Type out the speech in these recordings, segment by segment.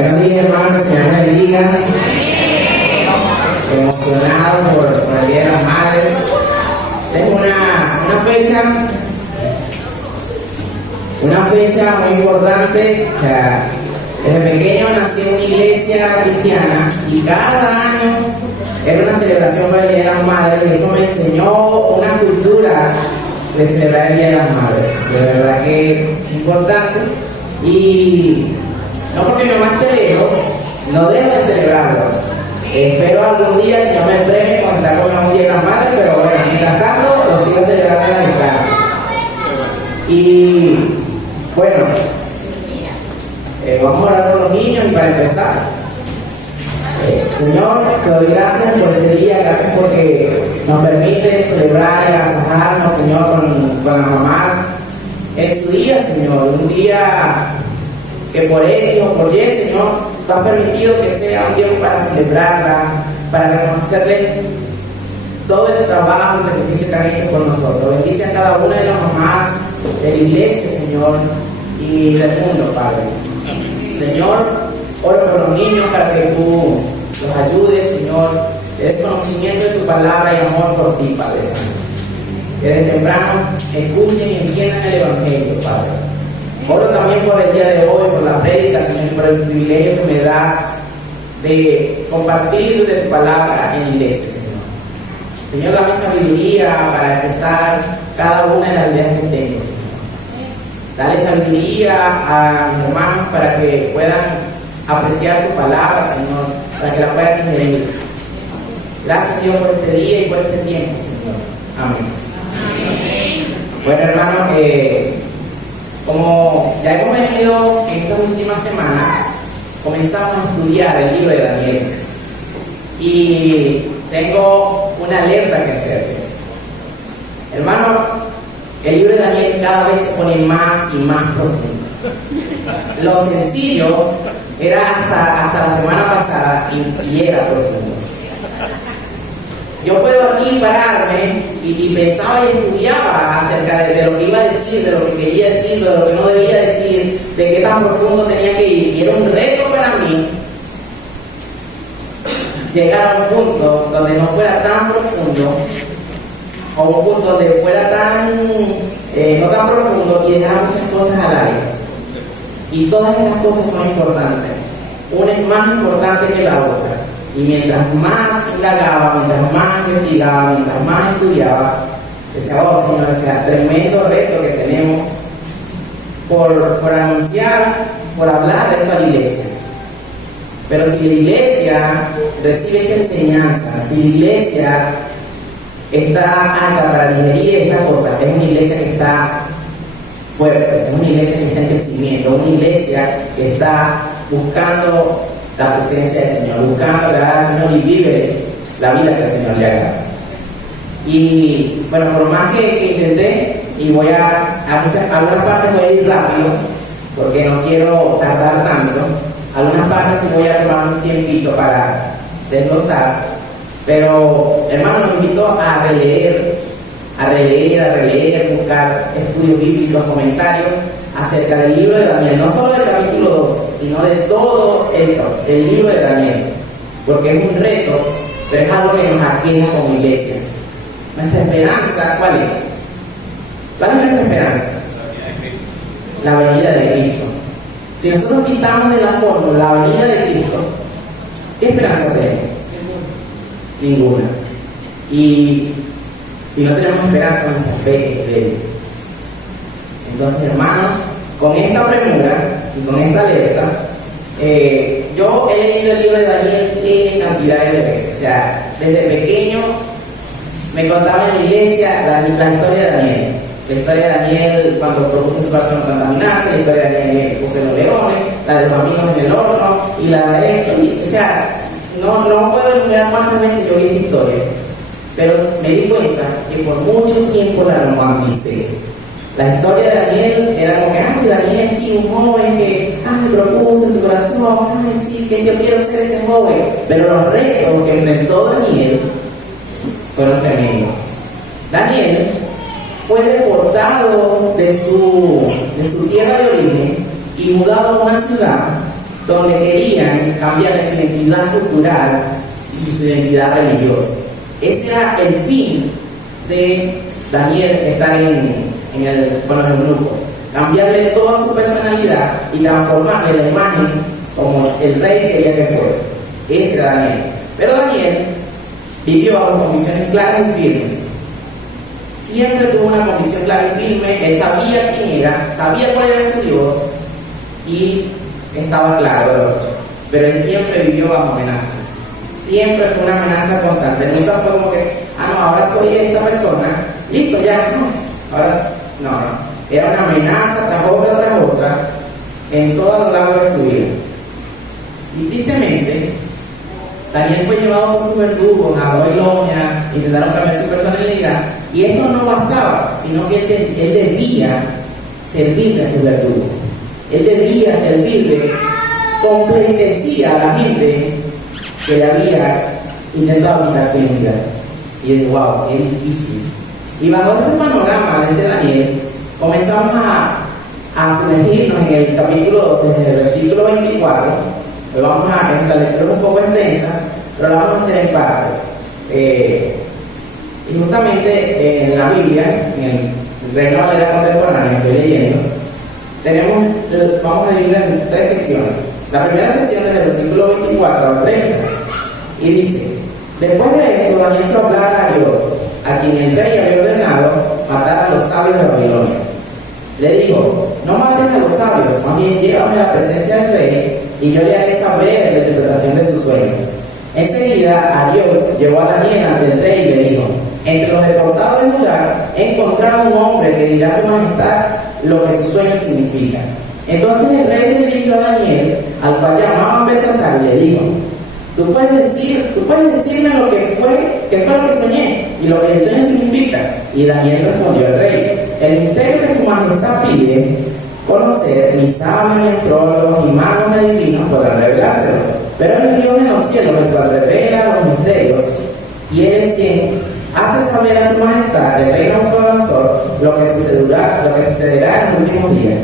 Buenos días, hermanos, que Señor me bendiga. Emocionado por el Día de las Madres. Tengo una fecha muy importante. O sea, desde pequeño nací en una iglesia cristiana y cada año era una celebración para el Día de las Madres, y eso me enseñó una cultura de celebrar el Día de las Madres. De verdad que es importante. Y no porque mi mamá esté lejos, no dejo de celebrarlo. Espero algún día el Señor me premie cuando está con un Día de las Madres, pero bueno, mientras tanto lo sigo celebrando en la distancia. Y bueno, vamos a orar por los niños y para empezar. Señor, te doy gracias por este día, gracias porque nos permite celebrar y agasajarnos, Señor, con las mamás en su día, Señor, un día que por X o por Y, Señor, tú has permitido que sea un tiempo para celebrarla, para reconocerle todo el trabajo y sacrificio que han hecho por nosotros. Bendice a cada una de las mamás de la iglesia, Señor, y del mundo, Padre. Señor, oro por los niños para que tú los ayudes, Señor, que des conocimiento de tu palabra y amor por ti, Padre Santo. Que desde temprano escuchen y entiendan el Evangelio, Padre. Oro también por el día de hoy, por la prédica, Señor, y por el privilegio que me das de compartir de tu palabra en la iglesia, Señor. Señor, dame sabiduría para expresar cada una de las ideas que tengo, Señor. Dale sabiduría a mis hermanos para que puedan apreciar tu palabra, Señor, para que la puedan digerir. Gracias, Dios, por este día y por este tiempo, Señor. Amén. Amén. Bueno, hermanos, como ya hemos venido en estas últimas semanas, comenzamos a estudiar el libro de Daniel. Y tengo una alerta que hacerles. Hermano, el libro de Daniel cada vez se pone más y más profundo. Lo sencillo era hasta la semana pasada y era profundo. Yo puedo aquí pararme y pensaba y estudiaba acerca de lo que iba a decir, de lo que quería decir, de lo que no debía decir, de qué tan profundo tenía que ir. Y era un reto para mí llegar a un punto donde no fuera tan profundo, o un punto donde fuera no tan profundo y dejar muchas cosas al aire. Y todas estas cosas son importantes. Una es más importante que la otra. Y mientras más indagaba, mientras más investigaba, mientras más estudiaba, decía, oh Señor, ese tremendo reto que tenemos por anunciar, por hablar de esta iglesia. Pero si la iglesia recibe esta enseñanza, si la iglesia está apta para digerir esta cosa, es una iglesia que está fuerte, es una iglesia que está en crecimiento, una iglesia que está buscando la presencia del Señor, buscando agradar al Señor y vive la vida que el Señor le agrada. Y bueno, por más que intenté, y voy a algunas partes voy a ir rápido, porque no quiero tardar tanto. Algunas partes sí voy a tomar un tiempito para desglosar, pero hermano, los invito a releer, buscar estudios bíblicos, comentarios acerca del libro de Daniel, no solo del capítulo 2, sino de todo el libro de Daniel, porque es un reto, pero es algo que nos aqueja como iglesia. Nuestra esperanza, ¿cuál es? ¿Cuál es nuestra esperanza? La venida de Cristo. Si nosotros quitamos de la fórmula la venida de Cristo, ¿qué esperanza tenemos? Ninguna. Y si no tenemos esperanza, nuestra fe es débil. Entonces, hermanos, con esta premura y con esta alerta, yo he leído el libro de Daniel en cantidades de veces. O sea, desde pequeño me contaba en la iglesia la historia de Daniel. La historia de Daniel cuando propuso su corazón contaminarse, la historia de Daniel que puso en los leones, la de los amigos en el horno y la de esto. O sea, no puedo enumerar cuántas veces yo vi esta historia, pero me di cuenta que por mucho tiempo la romanticé. La historia de Daniel era como que, Daniel sí, un joven que, propuso en su corazón, sí, que yo quiero ser ese joven. Pero los retos que enfrentó Daniel fueron tremendos. Daniel fue deportado de su tierra de origen y mudado a una ciudad donde querían cambiar su identidad cultural y su identidad religiosa. Ese era el fin de Daniel estar con los eunucos, cambiarle toda su personalidad y transformarle la imagen como el rey quería que fuera. Ese era Daniel. Pero Daniel vivió bajo convicciones claras y firmes. Siempre tuvo una convicción clara y firme. Él sabía quién era, sabía cuál era su Dios y estaba claro. Pero él siempre vivió bajo amenaza. Siempre fue una amenaza constante. Nunca fue como que, no, ahora soy esta persona, listo, ya, no, ahora no. Era una amenaza tras otra, en todo lo largo de su vida. Y tristemente, Daniel fue llevado por sus verdugos a Babilonia, intentaron cambiar su personalidad, y esto no bastaba, sino que él debía servirle a sus verdugos. Él debía servirle con pleitesía a la gente que le había intentado quitar su identidad. Y yo digo, wow, qué difícil. Y bajo este panorama de Daniel, comenzamos a sumergirnos en el capítulo, desde el versículo 24. Hoy vamos nuestra lectura es un poco extensa, pero la vamos a hacer en partes. Y justamente en la Biblia, en el Reino Valera Contemporánea, estoy leyendo, vamos a dividirla en 3 secciones. La primera sección es del versículo 24 al 30, y dice: después de esto, Daniel fue a hablar a Arioc, a quien el rey había ordenado matar a los sabios de Babilonia. Le dijo: no mates a los sabios, más bien llévame a la presencia del rey, y yo le haré saber la interpretación de su sueño. Enseguida, Arioc llevó a Daniel ante el rey y le dijo: entre los deportados de Judá he encontrado un hombre que dirá a su majestad lo que su sueño significa. Entonces el rey se dirigió a Daniel, al cual llamaban Belsasar, y le dijo: ¿Tú puedes decirme lo que fue lo que soñé y lo que el sueño significa? Y Daniel respondió al rey: el misterio que su majestad pide conocer, ni sabios, ni astrólogos, ni magos, ni adivinos podrán revelárselo. Pero es el Dios de los cielos el cual revela los misterios, y él es quien hace saber a su majestad, el rey Nabucodonosor, lo que sucederá en los últimos días.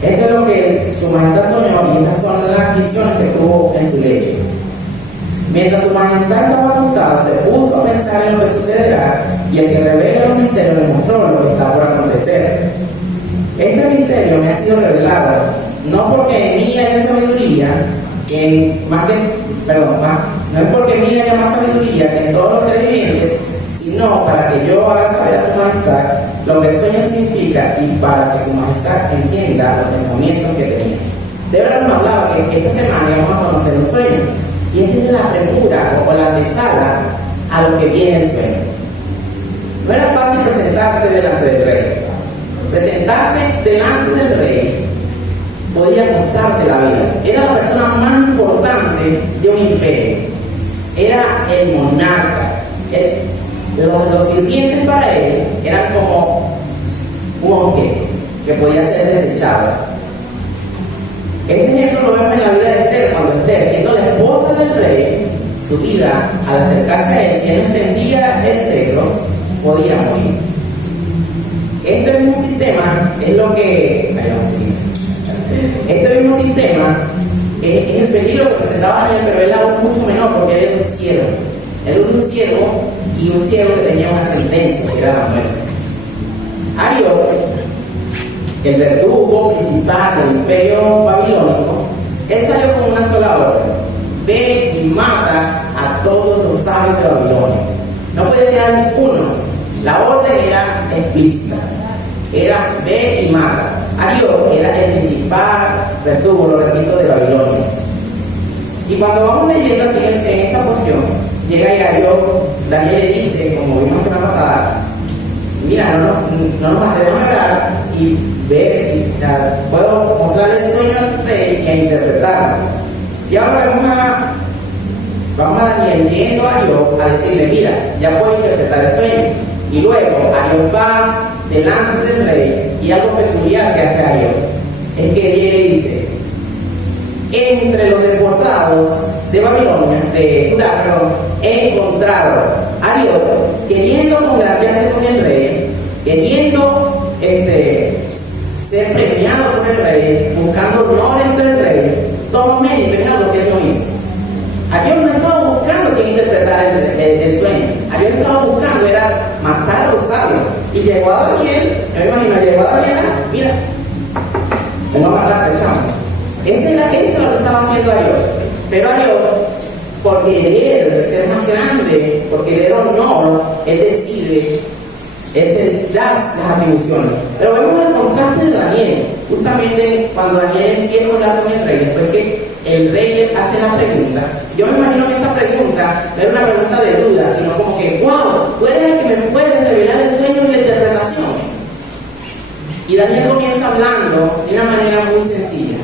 Esto es lo que su majestad soñó, y estas son las visiones que tuvo en su lecho. Mientras su majestad estaba acostada, se puso a pensar en lo que sucederá, y el que revela los misterios le mostró lo que está por acontecer. Este misterio me ha sido revelado, no porque en mí haya sabiduría, no es porque en mí haya más sabiduría que en todos los seres vivientes, sino para que yo haga saber a su majestad lo que el sueño significa, y para que su majestad entienda los pensamientos que tenía. De verdad nos hablaba que esta semana vamos a conocer un sueño, y esta es la premura o la antesala a lo que viene el sueño. No era fácil presentarse delante del rey. Presentarte delante del rey podía costarte la vida. Era la persona más importante de un imperio. Era el monarca. Los sirvientes para él eran como un objeto que podía ser desechado. Este ejemplo lo vemos en la vida de Esther, cuando Esther, siendo la esposa del rey, su vida, al acercarse a él, si él extendía el cetro, podía morir. Este mismo sistema es lo que... Este mismo sistema es el peligro que presentaba Daniel, pero él era mucho menor porque él era un siervo. Él era un siervo, y un siervo que tenía una sentencia, que era la muerte. Arioc, el verdugo principal del imperio babilónico, él salió con una sola orden: ve y mata a todos los sabios de Babilonia. No puede quedar ninguno. La orden era explícita, era ve y mata. Arioc era el principal verdugo, lo repito, de Babilonia. Y cuando vamos leyendo aquí en esta porción, llega y Arioc, Daniel le dice, como vimos la semana pasada: mira, no nos debemos agarrar y ver si puedo mostrar el sueño al rey e interpretarlo. Y ahora vamos a Daniel yendo a Arioc a decirle: mira, ya puedo interpretar el sueño. Y luego Arioc va delante del rey, y algo peculiar que hace Arioc es que él dice: entre los deportados de Babilonia, de Judá, he encontrado a Arioc queriendo congraciarse con el rey, queriendo ser premiado por el rey, buscando honor entre el rey. Tome y ellos estaban buscando era matar a los sabios. Y llegó a Daniel, me imagino, llegó a Daniel, mira, vengo a matarte, chamo. Ese es lo que estaba haciendo Ariel. Pero Ariel, por querer ser más grande, por querer honor, él decide, él se da las atribuciones. Pero vemos el contraste de Daniel, justamente cuando Daniel empieza a hablar con el rey, después que el rey le hace la pregunta. Yo me imagino que esta pregunta no era una pregunta de duda, sino como que, wow, ¿puedes que me puedes revelar el sueño y la interpretación? Y Daniel comienza hablando de una manera muy sencilla.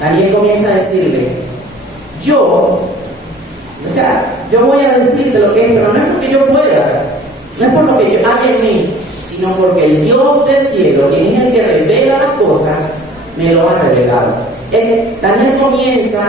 Daniel comienza a decirle, yo voy a decirte lo que es, pero no es porque yo pueda, no es por lo que hay en mí, sino porque el Dios del cielo, quien es el que revela las cosas, me lo ha revelado. Daniel comienza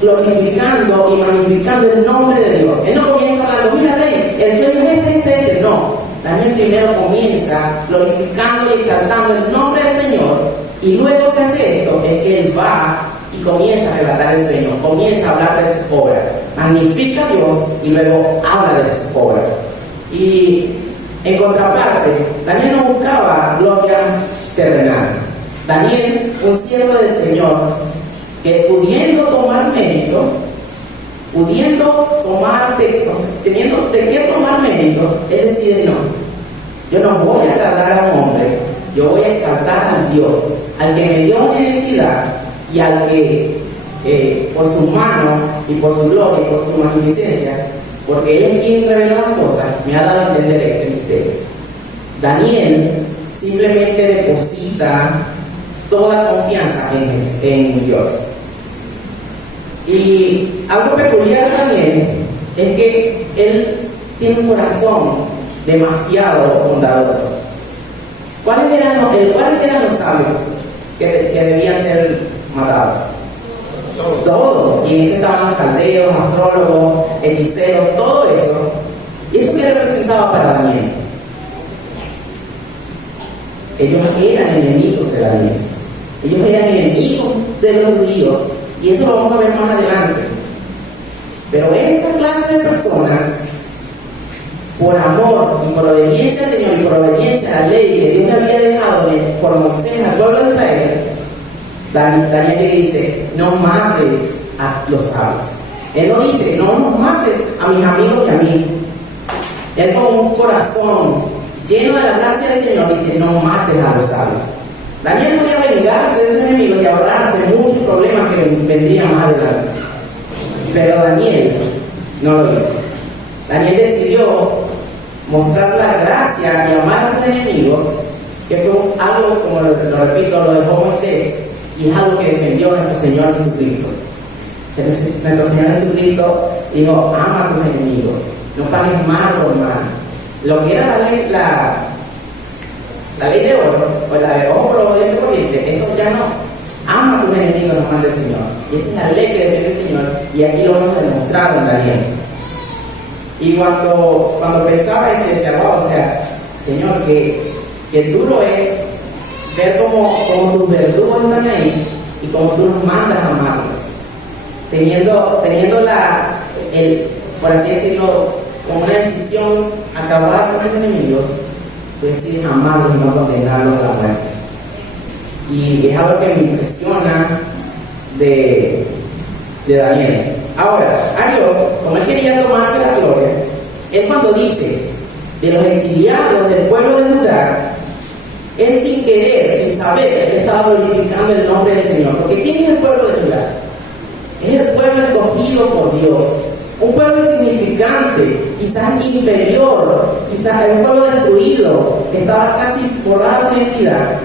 glorificando y magnificando el nombre de Dios. Él no comienza hablando, mira rey, el sueño es este. No, Daniel primero comienza glorificando y exaltando el nombre del Señor, y luego que hace esto es que él va y comienza a relatar el sueño, comienza a hablar de sus obras, magnifica a Dios y luego habla de sus obras. Y en contraparte, Daniel no buscaba gloria terrenal. Daniel, un siervo del Señor, que pudiendo tomar mérito, teniendo de qué tomar mérito, él decide no, yo no voy a agradar a un hombre, yo voy a exaltar al Dios, al que me dio una identidad y al que por su mano y por su gloria y por su magnificencia, porque él es quien revela las cosas, me ha dado a entender este misterio. Daniel simplemente deposita toda confianza en Dios. Y algo peculiar también es que él tiene un corazón demasiado bondadoso. ¿Cuáles eran los sabios que debían ser matados? Todos. Y en ese estaban los caldeos, astrólogos, hechiceros, todo eso. ¿Y eso qué representaba para Daniel? Ellos eran enemigos de Daniel. Ellos eran enemigos de los judíos. Y eso lo vamos a ver más adelante. Pero esta clase de personas, por amor y por obediencia al Señor y por obediencia a la ley que Dios le había dejado por Moisés al pueblo de Israel, Daniel le dice, no mates a los sabios. Él no dice, no mates a mis amigos y a mí. Él con un corazón lleno de la gracia del Señor dice, no mates a los sabios. Daniel podía vengarse de sus enemigos y ahorrarse muchos problemas que vendrían más adelante. Pero Daniel no lo hizo. Daniel decidió mostrar la gracia y amar a sus enemigos, que fue algo, como lo repito, lo dejó Moisés, y es algo que defendió nuestro Señor Jesucristo. Entonces, nuestro Señor Jesucristo dijo, ama a tus enemigos, no pagues mal por mal. Lo que era la ley de oro, o la de ojo por ojo, diente por diente, eso ya no. Ama a tus enemigos, nos manda el Señor. Y esa es la ley que defiende el Señor, y aquí lo hemos demostrado en Daniel. Y cuando pensaba esto, decía, wow, o sea, Señor, que duro es ver cómo tus verdugos están ahí y cómo tú nos mandas a amarlos. Teniendo por así decirlo, como una decisión, acabar con los enemigos, tú decides amarlos y no condenarlos a la muerte. Y es algo que me impresiona de Daniel. Ahora, como él quería tomarse la gloria, él cuando dice de los exiliados del pueblo de Judá, él sin querer, sin saber, él estaba glorificando el nombre del Señor. Porque ¿quién es el pueblo de Judá? Es el pueblo escogido por Dios. Un pueblo insignificante, quizás inferior, quizás un pueblo destruido, que estaba casi borrado su identidad.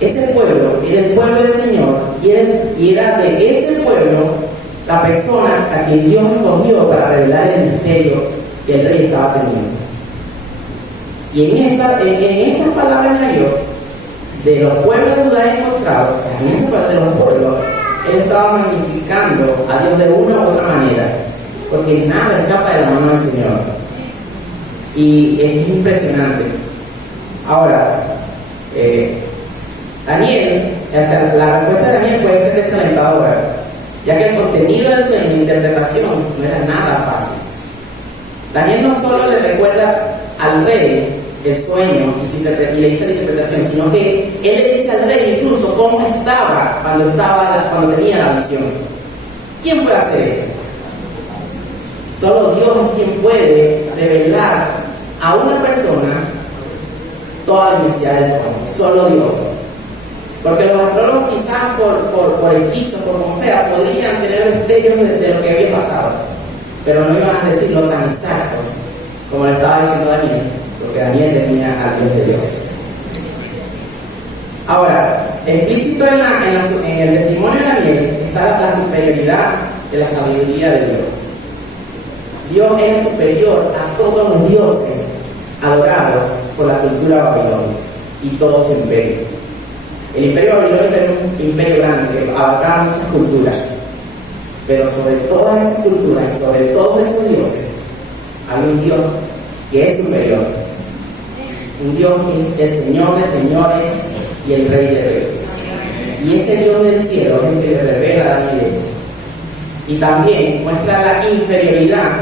Ese pueblo era el pueblo del Señor, y era de ese pueblo la persona a quien Dios escogió para revelar el misterio que el rey estaba teniendo. Y en estas palabras de Dios, de los pueblos de Judá encontrados, o sea, en esa parte de los pueblos, él estaba magnificando a Dios de una u otra manera, porque nada escapa de la mano del Señor. Y es impresionante. Ahora, Daniel, o sea, la respuesta de Daniel puede ser desalentadora, ya que el contenido del sueño, la interpretación, no era nada fácil. Daniel no solo le recuerda al rey el sueño y le dice la interpretación, sino que él le dice al rey incluso cómo estaba cuando tenía la visión. ¿Quién puede hacer eso? Solo Dios es quien puede revelar a una persona toda la inmensidad del mundo. Solo Dios. Porque los astrólogos quizás por hechizo, por como sea, podrían tener destellos de lo que había pasado, pero no iban a decirlo tan exacto como le estaba diciendo Daniel, porque Daniel tenía al Dios de Dios. Ahora, explícito en el testimonio de Daniel está la superioridad de la sabiduría de Dios. Dios es superior a todos los dioses adorados por la cultura babilónica y todo su imperio. El imperio babilónico era un imperio grande que abarcaba muchas culturas, pero sobre todas esas culturas y sobre todos esos dioses hay un Dios que es superior, un Dios que es el Señor de señores y el Rey de reyes. Y ese Dios del cielo es el que le revela a Daniel y también muestra la inferioridad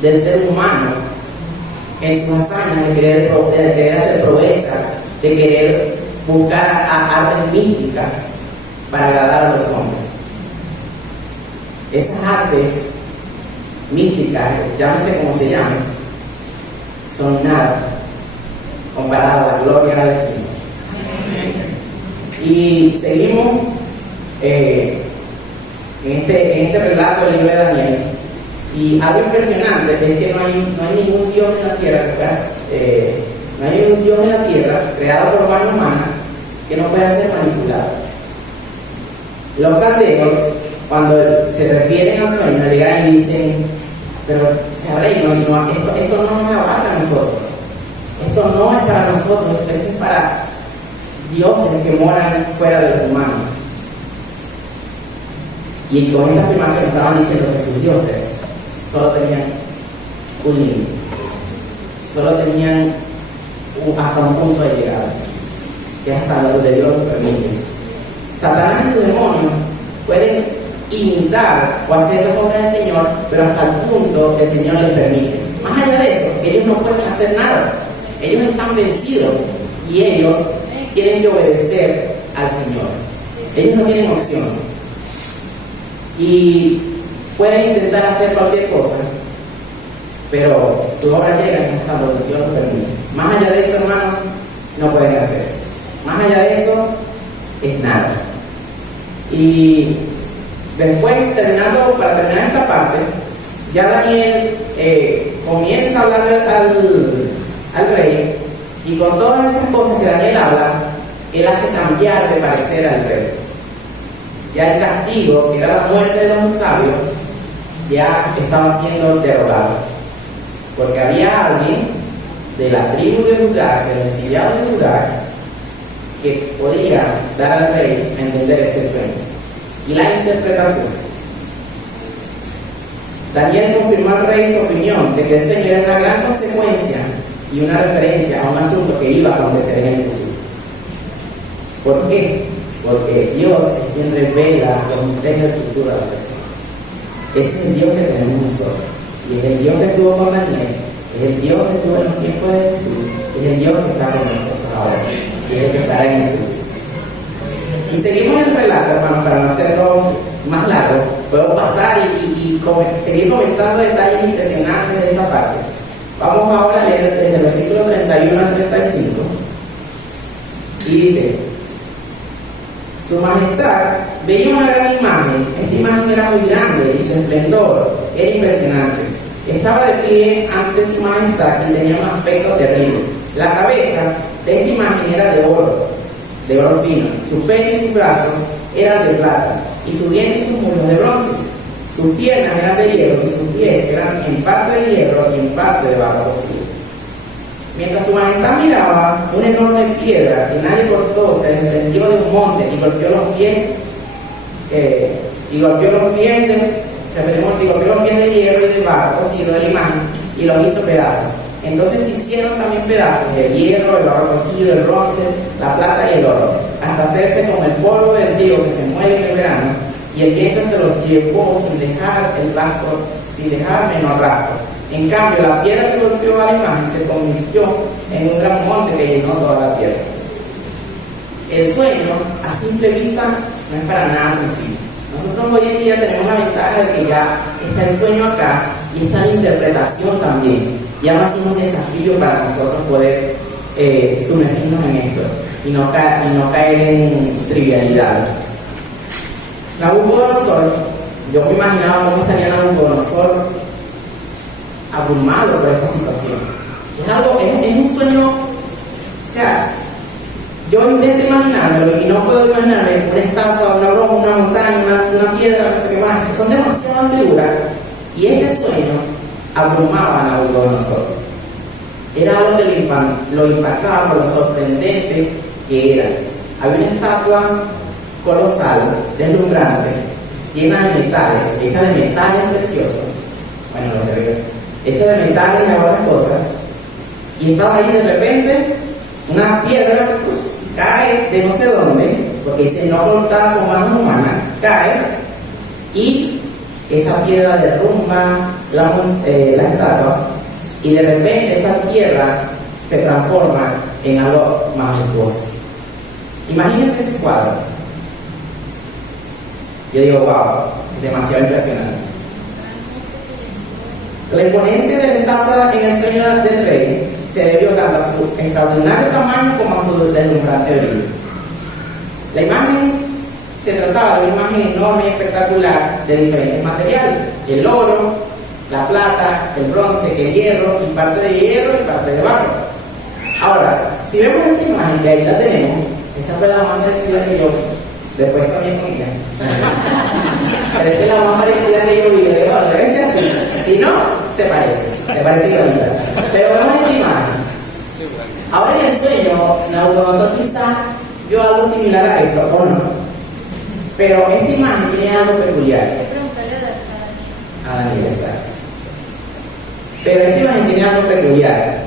del ser humano en sus hazañas de querer hacer proezas, de querer buscar artes místicas para agradar a los hombres. Esas artes místicas, llámese como se llamen, son nada comparado a la gloria del Señor. Y seguimos en este relato del libro de Daniel. Y algo impresionante es que no hay ningún Dios en la tierra, no hay ningún Dios en la tierra creado por mano humana que no pueda ser manipulado. Los caldeos, cuando se refieren al sueño, llegan y dicen, pero se reino, esto no nos abarca a nosotros, esto no es para nosotros, eso es para dioses que moran fuera de los humanos. Y con esta afirmación estaban diciendo que sus dioses solo tenían un límite, solo tenían hasta un punto de llegada, que es hasta donde Dios lo permite. Satanás y sus demonios pueden imitar o hacer las obras del Señor, pero hasta el punto que el Señor les permite. Más allá de eso, ellos no pueden hacer nada, ellos están vencidos y ellos tienen que obedecer al Señor. Ellos no tienen opción y pueden intentar hacer cualquier cosa, pero sus obras llegan hasta donde Dios lo permite. Más allá de eso, hermano, no pueden hacer. Más allá de eso, es nada. Y después, para terminar esta parte, ya Daniel comienza a hablar al rey, y con todas estas cosas que Daniel habla, él hace cambiar de parecer al rey. Ya el castigo, que era la muerte de los sabios, ya estaba siendo derogado, porque había alguien de la tribu de Judá, de los exiliados de Judá, que podía dar al rey a entender este sueño y la interpretación. Daniel confirmó al rey su opinión de que el sueño era una gran consecuencia y una referencia a un asunto que iba a acontecer en el futuro. ¿Por qué? Porque Dios es quien revela los misterios del futuro a la persona. Ese es el Dios que tenemos nosotros, y es el Dios que estuvo con Daniel, es el Dios que estuvo en los tiempos de Jesús, es el Dios que está con nosotros ahora, y es el que estará en el futuro. Y seguimos el relato, hermanos, para no hacerlo más largo. Puedo pasar y seguir comentando detalles impresionantes de esta parte. Vamos ahora a leer desde el versículo 31 al 35. Y dice: Su majestad veía una gran imagen. Esta imagen era muy grande y su esplendor era impresionante. Estaba de pie ante su majestad y tenía un aspecto terrible. La cabeza de esta imagen era de oro fino. Su pecho y sus brazos eran de plata, y su vientre y sus muslos de bronce. Sus piernas eran de hierro y sus pies eran en parte de hierro y en parte de barro cocido. Mientras su majestad miraba, una enorme piedra que nadie cortó se desprendió de un monte y golpeó los pies de hierro y de barro cocido de la imagen y los hizo pedazos. Entonces se hicieron también pedazos el hierro, el barro cocido, el bronce, la plata y el oro, hasta hacerse como el polvo del río que se mueve en el verano, y el viento se los llevó sin dejar menor rastro. En cambio, la piedra que golpeó a la imagen se convirtió en un gran monte que llenó toda la tierra. El sueño, a simple vista, no es para nada sencillo. Nosotros hoy en día tenemos la ventaja de que ya está el sueño acá y está la interpretación también. Y aún así es un desafío para nosotros poder sumergirnos en esto y no caer en trivialidad. Nabucodonosor, yo me imaginaba cómo estaría Nabucodonosor abrumado por esta situación. Es un sueño, o sea, yo intento imaginármelo y no puedo imaginarme una estatua, una broma, una montaña, una piedra, no sé qué más, son demasiado figuras. Y este sueño abrumaba a Nabucodonosor. Era algo que lo impactaba por lo sorprendente que era. Había una estatua colosal, deslumbrante, llena de metales, hecha de metales preciosos. Bueno, lo que veo, hecha de metales y otras cosas. Y estaba ahí de repente, una piedra cae de no sé dónde, porque dice no cortada con manos humanas, cae y esa piedra derrumba la estatua y de repente esa tierra se transforma en algo majestuoso. Imagínense ese cuadro. Yo digo, wow, es demasiado impresionante. La imponente de la estatua en el sueño del rey se debió tanto a su extraordinario tamaño como a su deslumbrante brillo. La imagen se trataba de una imagen enorme y espectacular de diferentes materiales: el oro, la plata, el bronce, el hierro, y parte de hierro y parte de barro. Ahora, si vemos esta imagen, que ahí la tenemos, esa fue la más parecida que yo después soñé con ella. Pero esta es la más parecida que yo vi, digo, debe ser así. Si no, se parece igualita. Pero vemos esta imagen. Ahora en el sueño, Nabucodonosor quizá vio algo similar a esto, o no. Pero esta imagen tiene algo peculiar. Exacto. Pero esta imagen tiene algo peculiar,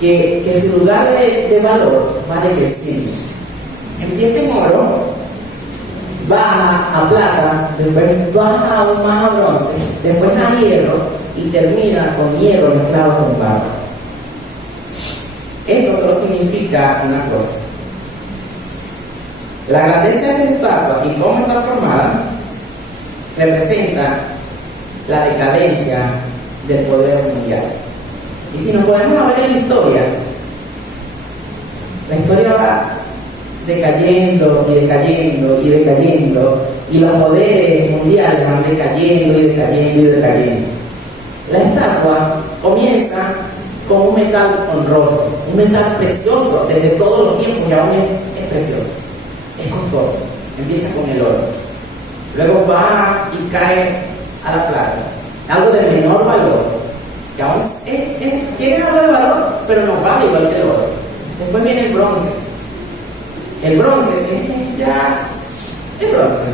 que su lugar de valor va decreciendo. Empieza en oro, baja a plata, después baja aún más a bronce, después a hierro y termina con hierro mezclado con barro. Esto solo significa una cosa: la grandeza de esta estatua y cómo está formada representa la decadencia del poder mundial. Y si nos podemos ver en la historia va decayendo y decayendo y decayendo, y los poderes mundiales van decayendo y decayendo y decayendo. La estatua comienza con un metal honroso, un metal precioso desde todos los tiempos, y aún es precioso, es costoso. Empieza con el oro, luego va y cae a la plata, algo de menor valor, que aún tiene algo de valor, pero no vale igual que el oro. Después viene el bronce. El bronce ya es bronce.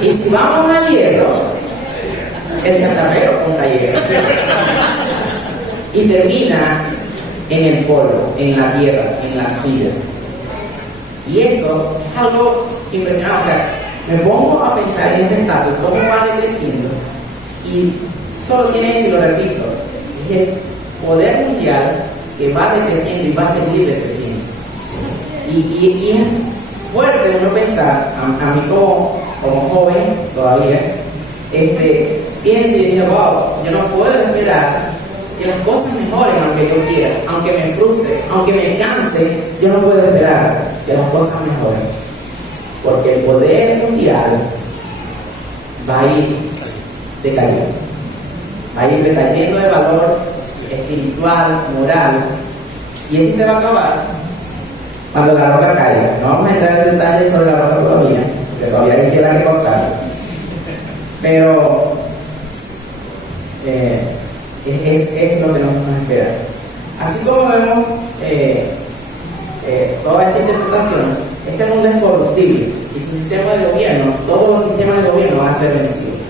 Y si vamos al hierro, el chatarrero contra hierro. Y termina en el polvo, en la tierra, en la arcilla. Y eso es algo impresionante. O sea, me pongo a pensar en este estatua, cómo va decreciendo, y solo tiene eso, y lo repito, es el poder mundial que va decreciendo y va a seguir decreciendo. Y es fuerte uno pensar, a mí como joven todavía, pienso y digo, wow, yo no puedo esperar que las cosas mejoren aunque yo quiera, aunque me frustre, aunque me canse, yo no puedo esperar que las cosas mejoren, porque el poder mundial va a ir decayendo, va a ir decayendo de valor espiritual, moral, y eso se va a acabar cuando la roca caiga. No vamos a entrar en detalles sobre la roca todavía, porque todavía hay que la cortar, pero es lo que nos vamos a esperar. Así como vemos toda esta interpretación, este mundo es corruptible y su sistema de gobierno, todos los sistemas de gobierno van a ser vencidos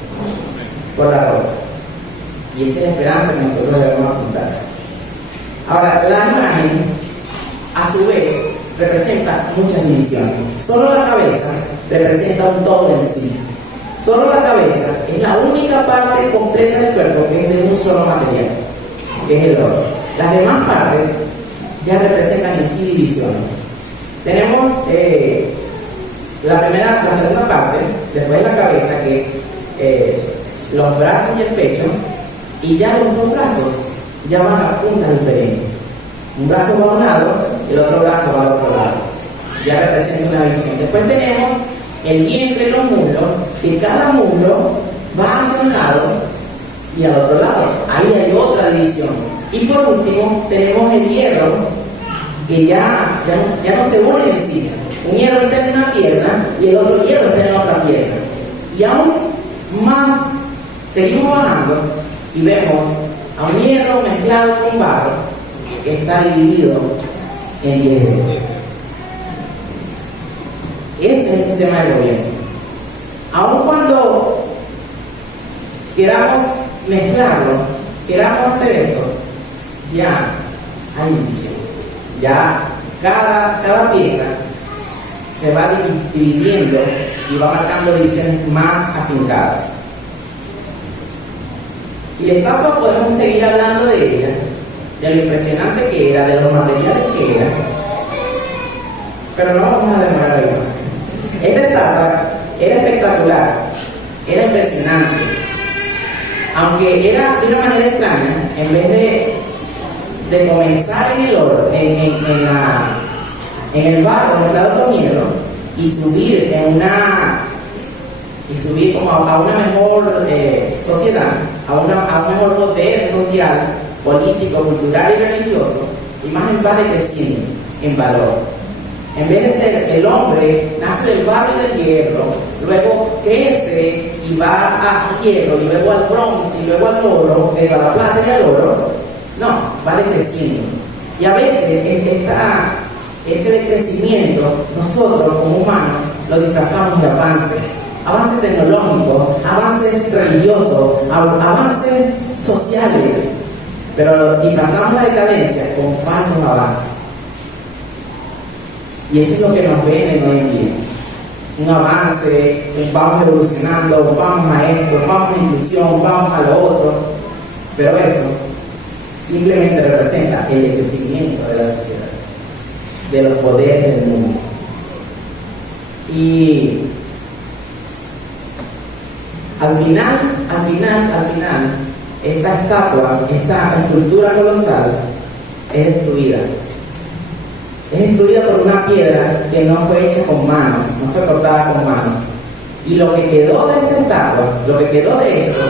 por la roca, y esa es la esperanza que nosotros debemos apuntar. Ahora, la imagen a su vez representa muchas divisiones. Solo la cabeza representa un todo en sí. Solo la cabeza es la única parte completa del cuerpo que es de un solo material, que es el oro. Las demás partes ya representan en sí divisiones. Tenemos la segunda parte, después de la cabeza, que es los brazos y el pecho, y ya los dos brazos ya van a puntas diferentes. Un brazo va a un lado, el otro brazo va al otro lado. Ya representa una visión. Después tenemos el vientre y los muslos, que cada muslo va hacia un lado y al otro lado. Ahí hay otra división. Y por último, tenemos el hierro, que ya no se une en sí. Un hierro está en una pierna y el otro hierro está en la otra pierna. Y aún más, seguimos bajando y vemos a un hierro mezclado con barro que está dividido en hierros. Ese es el sistema de gobierno. Aun cuando queramos mezclarlo, queramos hacer esto, ya hay división. Ya cada pieza se va dividiendo y va marcando divisiones más afincadas. Y la estatua podemos seguir hablando de ella, de lo impresionante que era, de los materiales que era, pero no vamos a demorar ahí más. Esta estatua era espectacular, era impresionante, aunque era de una manera extraña. En vez de comenzar en el oro, en el barro mezclado con hierro, y subir como a una mejor sociedad, a un mejor poder social, político, cultural y religioso, la imagen va decreciendo en valor. En vez de ser el hombre, nace del barro y del hierro, luego crece y va al hierro, y luego al bronce, y luego al oro, a la plata y al oro. No, va decreciendo. Y a veces ese decrecimiento, nosotros como humanos lo disfrazamos de avances tecnológicos, avances religiosos, avances sociales, pero disfrazamos la decadencia con falsos avances. Y eso es lo que nos venden hoy en día. Un avance, vamos evolucionando, vamos a esto, vamos a inclusión, vamos a lo otro, pero eso simplemente representa el crecimiento de la sociedad, de los poderes del mundo. Y al final, esta estatua, esta escultura colosal es destruida. Es destruida por una piedra que no fue hecha con manos, no fue cortada con manos. Y lo que quedó de esta estatua, lo que quedó de esto,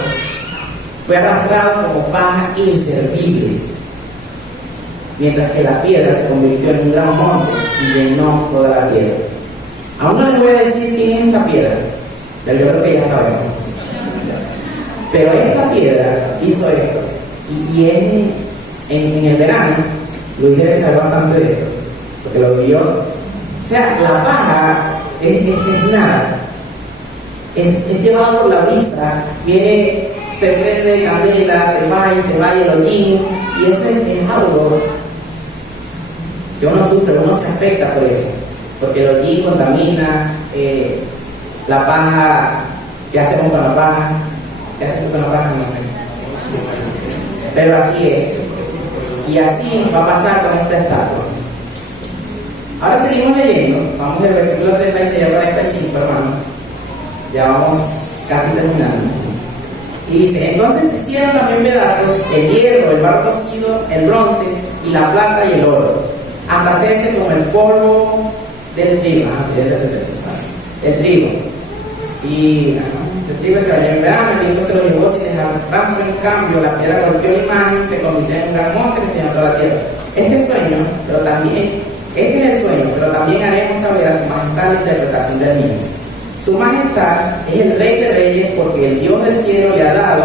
fue arrastrado como paja inservible. Mientras que la piedra se convirtió en un gran monte y llenó toda la tierra. Aún no les voy a decir quién es esta piedra, pero yo creo que ya sabemos. Pero esta piedra hizo esto. Y en el verano, Luis debe saber bastante de eso, porque lo vio. O sea, la paja es nada. Es llevado por la brisa, viene, se prende candela, se va el hollín, y eso es algo que uno sufre, uno se afecta por eso, porque el hollín contamina, la paja. ¿Qué hacemos con la paja? ¿Qué hacemos con la paja? No sé. Pero así es. Y así va a pasar con esta estatua. Ahora seguimos leyendo. Vamos del versículo 36 al 45, hermano. Ya vamos casi terminando. Y dice: entonces se hicieron también pedazos el hierro, el barro cocido, el bronce y la plata y el oro, hasta hacerse como el polvo del trigo. El trigo. Y el trigo se halló en verano, el viento se lo llevó sin dejar rastro. En cambio, la piedra golpeó la imagen, se convirtió en un gran monte que se llenó toda la tierra. Este es el sueño, pero también haremos saber a su majestad la interpretación del mismo. Su majestad es el rey de reyes, porque el Dios del cielo le ha dado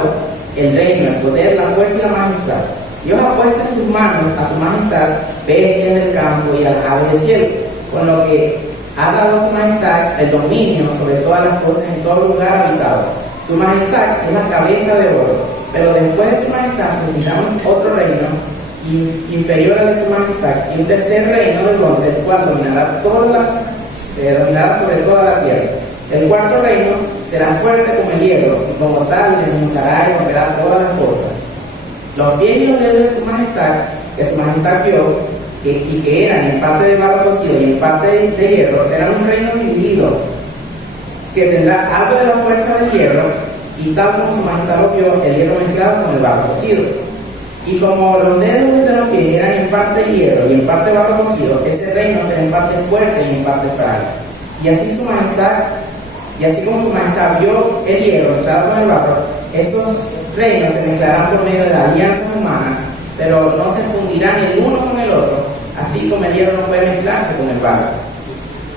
el reino, el poder, la fuerza y la majestad. Dios ha puesto en sus manos a su majestad bestias del campo y a las aves del cielo, con lo que ha dado a su majestad el dominio sobre todas las cosas en todo lugar habitado. Su majestad es la cabeza de oro, pero después de su majestad surgirá otro reino inferior al de su majestad, y un tercer reino de bronce, el cual dominará sobre toda la tierra. El cuarto reino será fuerte como el hierro, y como tal desmenuzará y romperá todas las cosas. Los pies y los dedos de su majestad, que su majestad vio, y que eran en parte de barro cocido y en parte de hierro, serán un reino dividido, que tendrá algo de la fuerza del hierro, y tal como su majestad lo vio, el hierro mezclado con el barro cocido. Y como los dedos de los pies eran en parte hierro y en parte barro cocido, ese reino será en parte fuerte y en parte frágil. Y así como su majestad vio el hierro mezclado con el barro, esos reinos se mezclarán por medio de alianzas humanas, pero no se fundirán el uno con el otro, así como el hierro no puede mezclarse con el barro.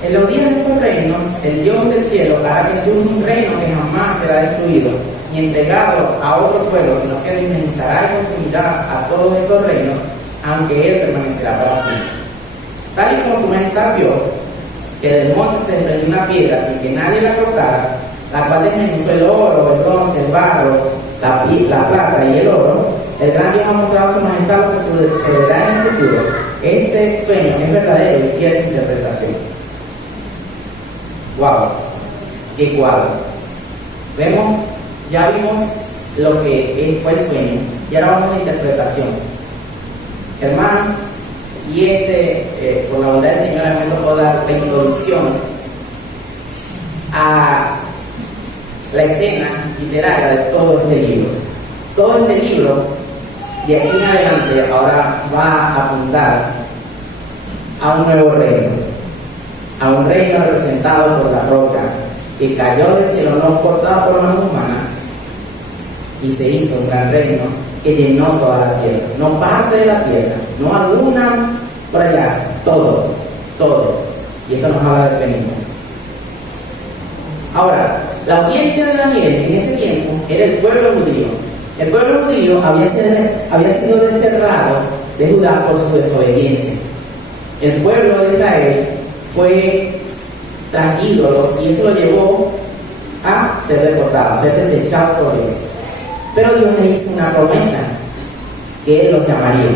En los días de estos reinos, el Dios del cielo hará que surja un reino que jamás será destruido, ni entregado a otro pueblo, sino que desmenuzará y consumirá a todos estos reinos, aunque él permanecerá para siempre. Tal y como su majestad vio que del monte se desprendió una piedra sin que nadie la cortara, la cual desmenuzó el oro, el bronce, el barro, la plata y el oro, el gran Dios ha mostrado a su majestad lo que sucederá en el futuro. Este sueño es verdadero y fiel su interpretación. ¡Wow! ¡Qué cuadro! Ya vimos lo que fue el sueño y ahora vamos a la interpretación. Hermano, y por la bondad del Señor, me tocó dar la introducción a la escena literaria de todo este libro. Todo este libro, de aquí en adelante, ahora va a apuntar a un nuevo reino, a un reino representado por la roca, que cayó del cielo, no cortado por manos humanas, y se hizo un gran reino que llenó toda la tierra, no parte de la tierra, no alguna por allá, todo. Y esto nos habla de plenitud. Ahora, la audiencia de Daniel en ese tiempo era el pueblo judío. El pueblo judío había sido desterrado de Judá por su desobediencia. El pueblo de Israel fue tras ídolos y eso lo llevó a ser deportado, a ser desechado por Dios. Pero Dios le hizo una promesa, que Él los llamaría.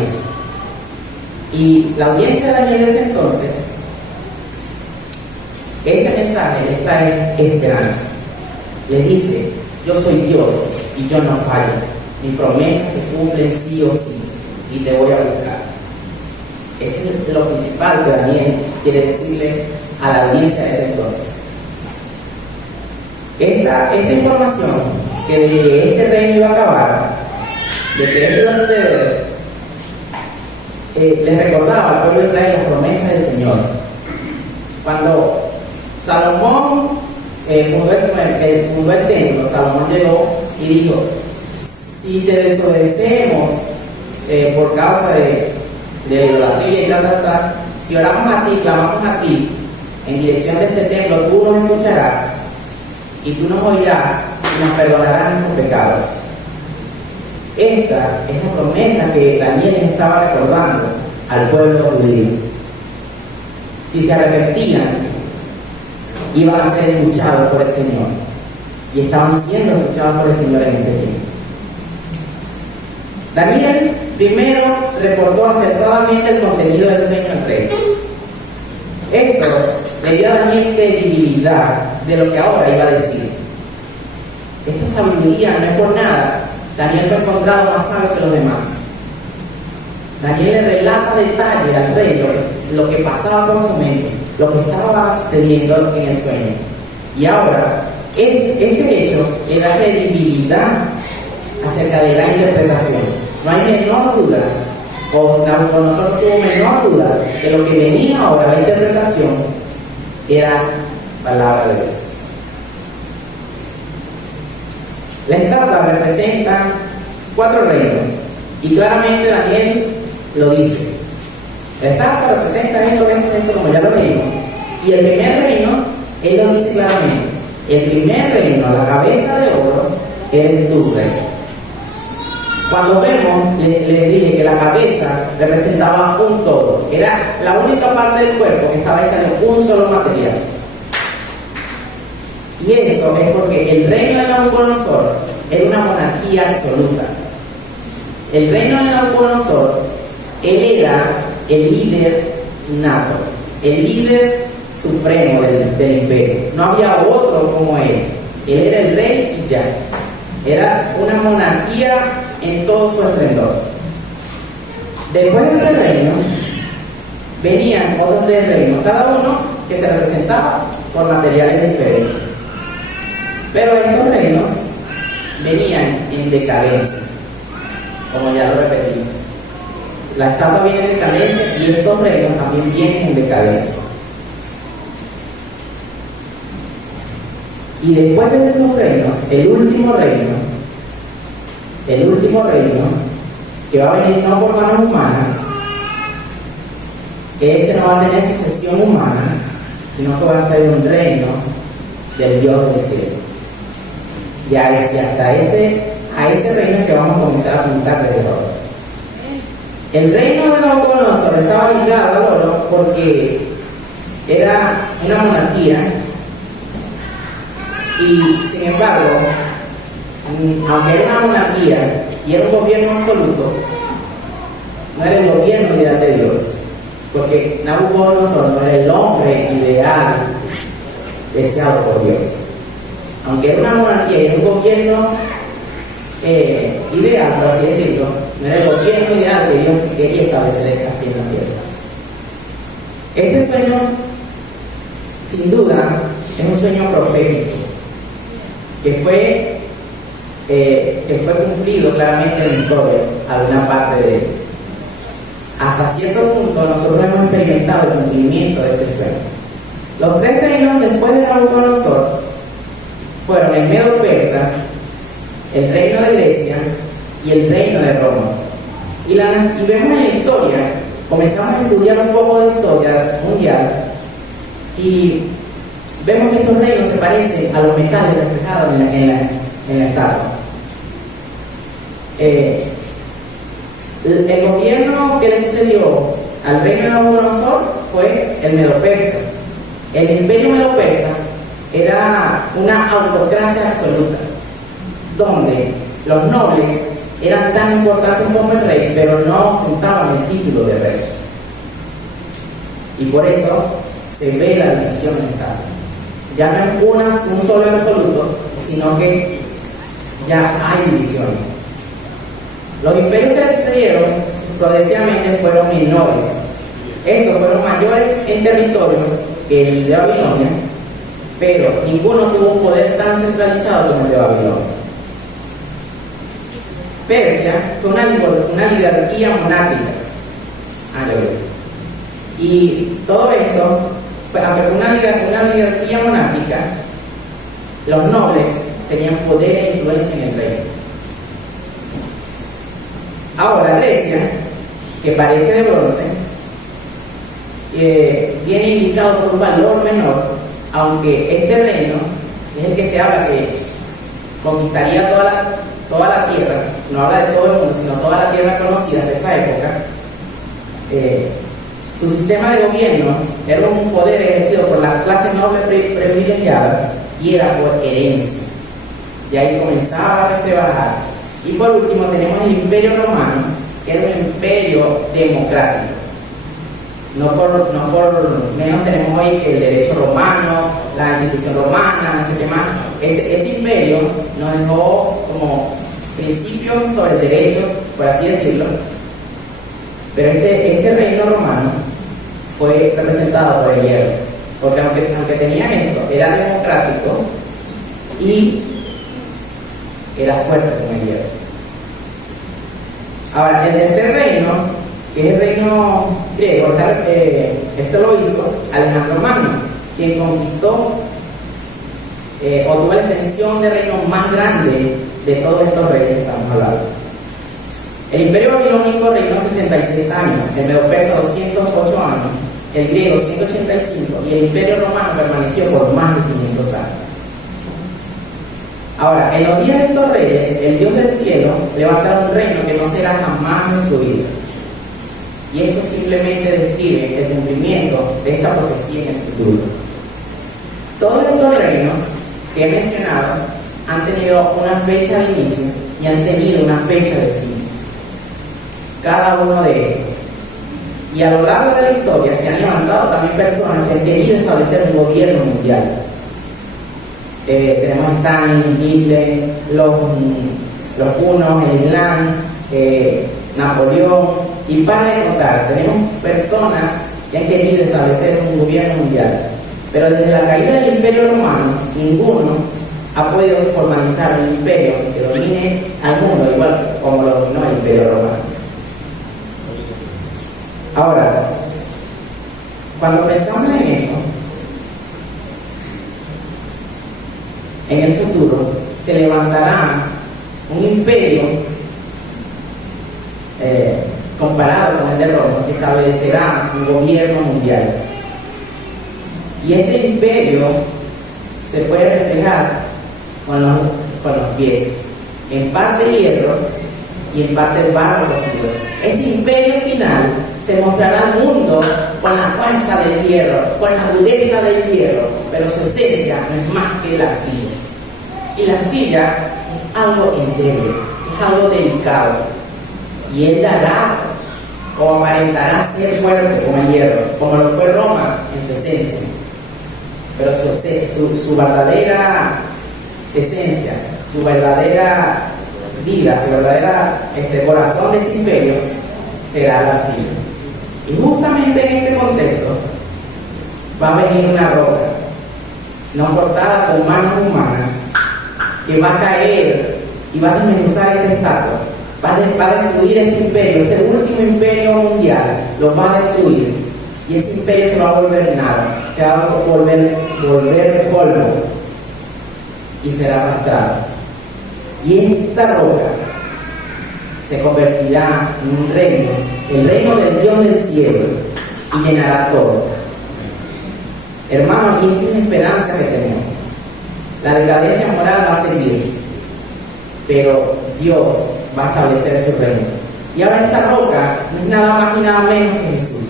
Y la audiencia de Daniel de ese entonces, este mensaje les trae esperanza. Les dice: yo soy Dios y yo no fallo. Mis promesas se cumplen sí o sí y te voy a buscar. Ese es lo principal que Daniel quiere decirle a la audiencia de ese entonces. Esta información que de este reino iba a acabar, de que esto iba a suceder, les recordaba al pueblo de Israel las promesas del Señor. Cuando Salomón fundó el templo, Salomón llegó y dijo: si te desobedecemos por causa de idolatría y tal, si oramos a ti, clamamos a ti en dirección de este templo, tú nos escucharás y tú nos oirás y nos perdonarás nuestros pecados. Esta es la promesa que Daniel estaba recordando al pueblo judío. Si se arrepentían, iban a ser escuchados por el Señor, y estaban siendo escuchados por el Señor en este tiempo. Daniel primero reportó acertadamente el contenido del sueño al rey. Esto le dio a Daniel credibilidad de lo que ahora iba a decir. Esta sabiduría no es por nada. Daniel fue encontrado más sabio que los demás. Daniel le relata detalle al rey lo que pasaba por su mente, lo que estaba sucediendo en el sueño. Y ahora, este hecho le da credibilidad acerca de la interpretación. No hay menor duda, o nosotros tuvo menor duda, que lo que venía ahora, la interpretación, era palabra de Dios. La estatua representa 4 reinos, y claramente Daniel lo dice. La estatua representa esto, como ya lo leímos. Y el primer reino, él lo dice claramente. El primer reino, la cabeza de oro, eres tú, rey. Cuando vemos, les dije que la cabeza representaba un todo. Era la única parte del cuerpo que estaba hecha de un solo material. Y eso es porque el reino de Nabucodonosor era una monarquía absoluta. El reino de Nabucodonosor, él era el líder nato, el líder supremo del imperio. No había otro como él. Él era el rey y ya. Era una monarquía en todo su esplendor. Después de este reino, venían otros tres reinos, cada uno que se representaba por materiales diferentes. Pero estos reinos venían en decadencia, como ya lo repetí. La estatua viene en decadencia y estos reinos también vienen en decadencia. Y después de estos reinos, el último reino, que va a venir no por manos humanas, ese no va a tener sucesión humana, sino que va a ser un reino del Dios del cielo. Y hasta ese reino es que vamos a comenzar a apuntar desde ahora. El reino de Nabucodonosor estaba ligado al oro porque era una monarquía y, sin embargo, aunque era una monarquía y era un gobierno absoluto, no era el gobierno ideal de Dios, porque Nabucodonosor no era el hombre ideal deseado por Dios. Aunque era una monarquía y era un gobierno ideal, por así decirlo, no era el gobierno ideal que Dios quería establecer aquí en la tierra. Este sueño, sin duda, es un sueño profético que fue cumplido claramente en la historia, alguna parte de él. Hasta cierto punto nosotros hemos experimentado el cumplimiento de este sueño. Los tres reinos después de Nabucodonosor fueron el Medo-Persa, el reino de Grecia y el reino de Roma. Y vemos en la historia, comenzamos a estudiar un poco de historia mundial y vemos que estos reinos se parecen a los metales reflejados en la estatua. El gobierno que le sucedió al reino de Nabucodonosor fue el Medo-Persa. El imperio Medo-Persa era una autocracia absoluta, donde los nobles eran tan importantes como el rey, pero no ostentaban el título de rey. Y por eso se ve la división en estatua. Ya no es un solo en absoluto, sino que ya hay divisiones. Los imperios que le sucedieron progresivamente fueron menores. Estos fueron mayores en territorio que el de Babilonia, pero ninguno tuvo un poder tan centralizado como el de Babilonia. Persia fue una oligarquía monárquica. Y todo esto, aunque fue una oligarquía monárquica, los nobles tenían poder e influencia en el reino. Ahora Grecia, que parece de bronce, viene indicado por un valor menor, aunque este reino es el que se habla que conquistaría toda la tierra, no habla de todo el mundo, sino toda la tierra conocida de esa época. Su sistema de gobierno era un poder ejercido por la clase noble privilegiada y era por herencia. Y ahí comenzaba a rebajarse. Y por último tenemos el Imperio Romano, que era un imperio democrático. No por menos tenemos hoy el derecho romano, la institución romana, no sé qué más. Ese imperio nos dejó como principios sobre el derecho, por así decirlo. Pero este reino romano fue representado por el hierro, porque aunque tenían esto, era democrático y era fuerte como el hierro. Ahora, el tercer reino, que es el reino griego, esto lo hizo Alejandro Magno, quien conquistó o tuvo la extensión de reino más grande de todos estos reyes que estamos hablando. El imperio babilónico reinó 66 años, el Medo-Persa 208 años, el griego 185 y el imperio romano permaneció por más de 500 años. Ahora, en los días de estos reyes, el Dios del cielo levantará un reino que no será jamás destruido. Y esto simplemente describe el cumplimiento de esta profecía en el futuro. Todos estos reinos que he mencionado han tenido una fecha de inicio y han tenido una fecha de fin. Cada uno de ellos. Y a lo largo de la historia se han levantado también personas que han querido establecer un gobierno mundial. Tenemos Stalin, Hitler, los hunos, el Islam, Napoleón, y para de contar, tenemos personas que han querido establecer un gobierno mundial. Pero desde la caída del Imperio Romano, ninguno ha podido formalizar un imperio que domine al mundo, igual como lo dominó el Imperio Romano. Ahora, cuando pensamos en esto, en el futuro se levantará un imperio comparado con el de Roma, que establecerá un gobierno mundial. Y este imperio se puede reflejar con los pies, en parte hierro y en parte barro cocido. Ese imperio final se mostrará al mundo con la fuerza del hierro, con la dureza del hierro, pero su esencia no es más que la arcilla. Y la arcilla es algo endeble, es algo delicado. Y él dará, o aparentará ser fuerte como el hierro, como lo fue Roma en su esencia. Pero su verdadera esencia, su verdadera vida, su verdadera corazón de ese imperio será la arcilla. Y justamente en este contexto va a venir una roca, no cortada con manos humanas, que va a caer y va a desmenuzar esta estatua, va a destruir este imperio, este último imperio mundial, lo va a destruir, y ese imperio se va a volver nada, se va a volver polvo y será arrastrado. Y esta roca se convertirá en un reino, el reino del Dios del cielo, y llenará todo. Hermanos, y esta es la esperanza que tenemos. La decadencia moral va a seguir, pero Dios va a establecer su reino. Y ahora esta roca no es nada más y nada menos que Jesús.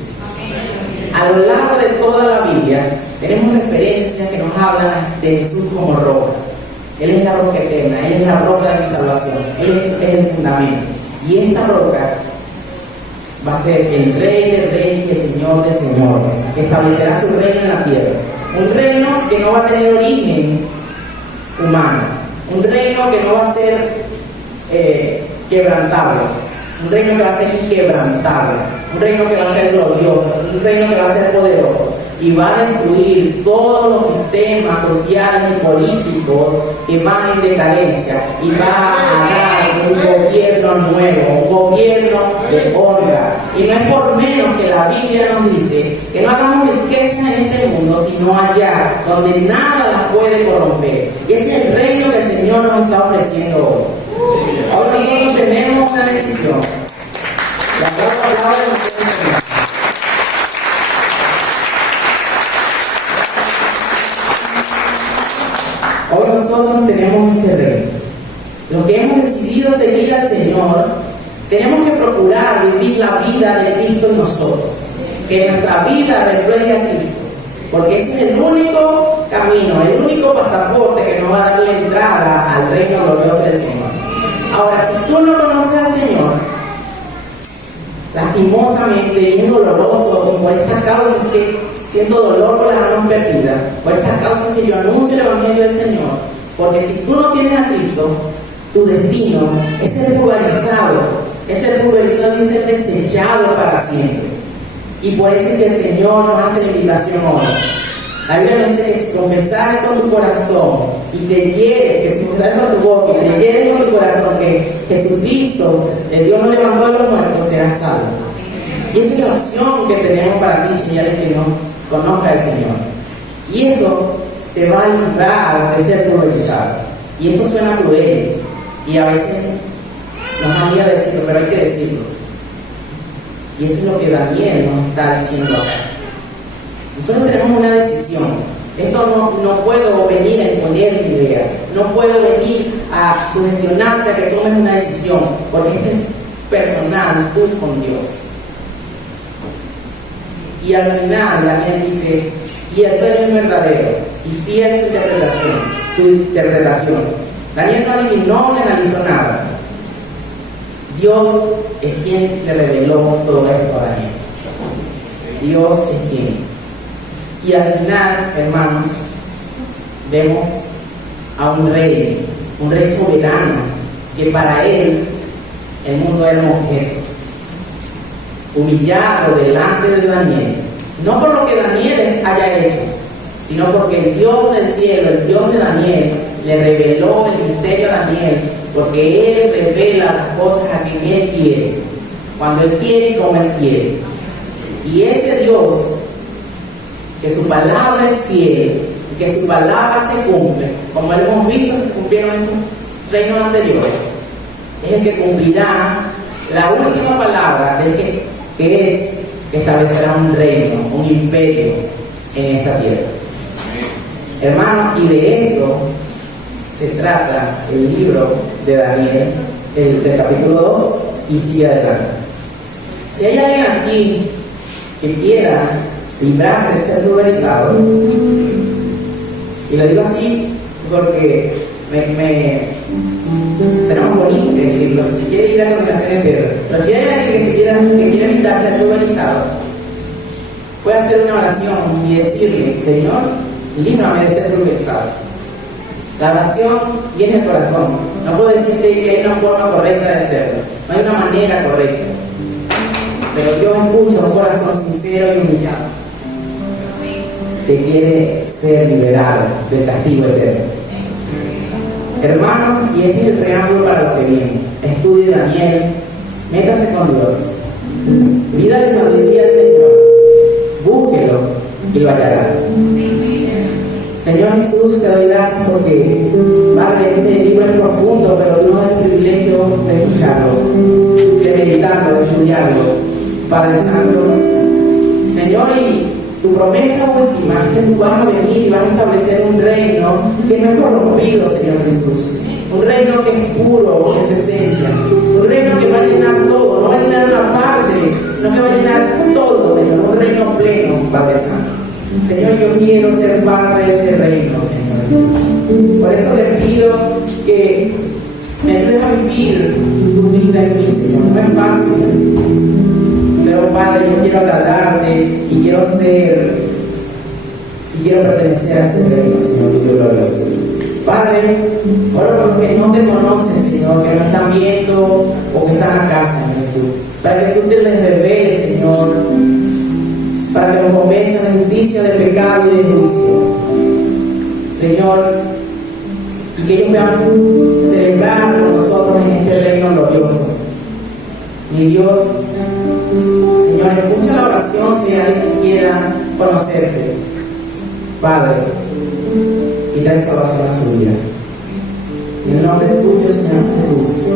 A lo largo de toda la Biblia tenemos referencias que nos hablan de Jesús como roca. Él es la roca eterna, Él es la roca de mi salvación, Él es el fundamento. Y esta roca va a ser el Rey de Reyes y el Señor de Señores, que establecerá su reino en la tierra. Un reino que no va a tener origen humano, un reino que no va a ser quebrantable, un reino que va a ser inquebrantable, un reino que va a ser glorioso, un reino que va a ser poderoso, y va a destruir todos los sistemas sociales y políticos que van en decadencia, y va a dar un gobierno nuevo, un gobierno de honra. Y no es por menos que la Biblia nos dice que no hagamos riqueza en este mundo, sino allá, donde nada las puede corromper. Y ese es el reino que el Señor nos está ofreciendo hoy. Ahora nosotros tenemos una decisión. La palabra nos tiene que dar. Hoy nosotros tenemos este reino. Los que hemos decidido seguir al Señor, tenemos que procurar vivir la vida de Cristo en nosotros. Que nuestra vida refleje a Cristo. Porque ese es el único camino, el único pasaporte que nos va a dar la entrada al reino glorioso del Señor. Ahora, si tú no conoces al Señor, lastimosamente, y es doloroso, y por estas causas que siento dolor por las almas perdidas, por estas causas que yo anuncio el Evangelio del Señor, porque si tú no tienes a Cristo, tu destino es ser pulverizado y ser desechado para siempre. Y por eso es que el Señor nos hace la invitación hoy. La Biblia nos dice que si confesar con tu corazón y creyeres, que si confesar con tu boca y creyeres con tu corazón que Jesucristo, Dios nos levantó de los muertos, serás salvo. Y esa es la opción que tenemos para ti, señores, que no conozca al Señor. Y eso te va a librar de ser pulverizado. Y esto suena cruel, y a veces nos da miedo decirlo, pero hay que decirlo. Y eso es lo que Daniel nos está diciendo acá. Nosotros tenemos una decisión. Esto no puedo venir a imponer mi idea, no puedo venir a sugestionarte a que tomes una decisión, porque esto es personal, tú con Dios. Y al final Daniel dice, y el sueño es verdadero y fiel su interpretación. Daniel no adivinó ni analizó nada. Dios es quien le reveló todo esto a Daniel. Dios es quién. Y al final, hermanos, vemos a un rey soberano, que para él el mundo era un objeto, humillado delante de Daniel, no por lo que Daniel haya hecho, sino porque el Dios del cielo, el Dios de Daniel, le reveló el misterio a Daniel, porque Él revela las cosas a quien Él quiere, cuando Él quiere y como Él quiere. Y ese Dios, que su palabra es fiel, y que su palabra se cumple, como hemos visto que se cumplieron en los reinos anteriores, es el que cumplirá la última palabra de que es que establecerá un reino, un imperio en esta tierra. Hermanos, y de esto se trata el libro de Daniel, del capítulo 2, y sigue adelante. Si hay alguien aquí que quiera librarse de ser pulverizado, y lo digo así porque será muy bonito decirlo, si quiere ir a congregaciones, pero si hay alguien que quiera evitar ser pulverizado, puede hacer una oración y decirle: Señor, líbrame de ser pulverizado. La oración viene del corazón. No puedo decirte que hay una forma correcta de hacerlo, no hay una manera correcta, pero Dios escucha un corazón sincero y humillado que quiere ser liberado del castigo eterno. Hermanos, y este es el preámbulo para lo que viene. Estudie Daniel, métase con Dios, pídale sabiduría al Señor, búsquelo y lo hallará. Señor Jesús, te doy gracias porque, Padre, este libro es profundo, pero tú nos das el privilegio de escucharlo, de meditarlo, de estudiarlo. Padre Santo, Señor, y tu promesa última es que tú vas a venir y vas a establecer un reino que no es corrompido, Señor Jesús. Un reino que es puro en su esencia. Un reino que va a llenar todo, no va a llenar una parte, sino que va a llenar todo, Señor. Un reino pleno, Padre Santo. Señor, yo quiero ser parte de ese reino, Señor Jesús. Por eso te pido que me ayudes a vivir tu vida en mí, Señor. No es fácil, pero Padre, yo quiero agradarte y quiero ser y quiero pertenecer a ese reino, Señor, Dios glorioso. Padre, oro por los que no te conocen, Señor, que no están viendo o que están acá, Señor Jesús, para que tú te les reveles, Señor, para que nos convenzan de justicia, de pecado y de juicio, Señor, y que ellos puedan celebrar con nosotros en este reino glorioso. Mi Dios, Señor, escucha la oración si alguien quiera conocerte, Padre, y trae salvación a su vida. En el nombre tuyo, Señor Jesús.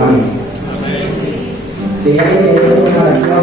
Amén. Si alguien quiere hacer una oración,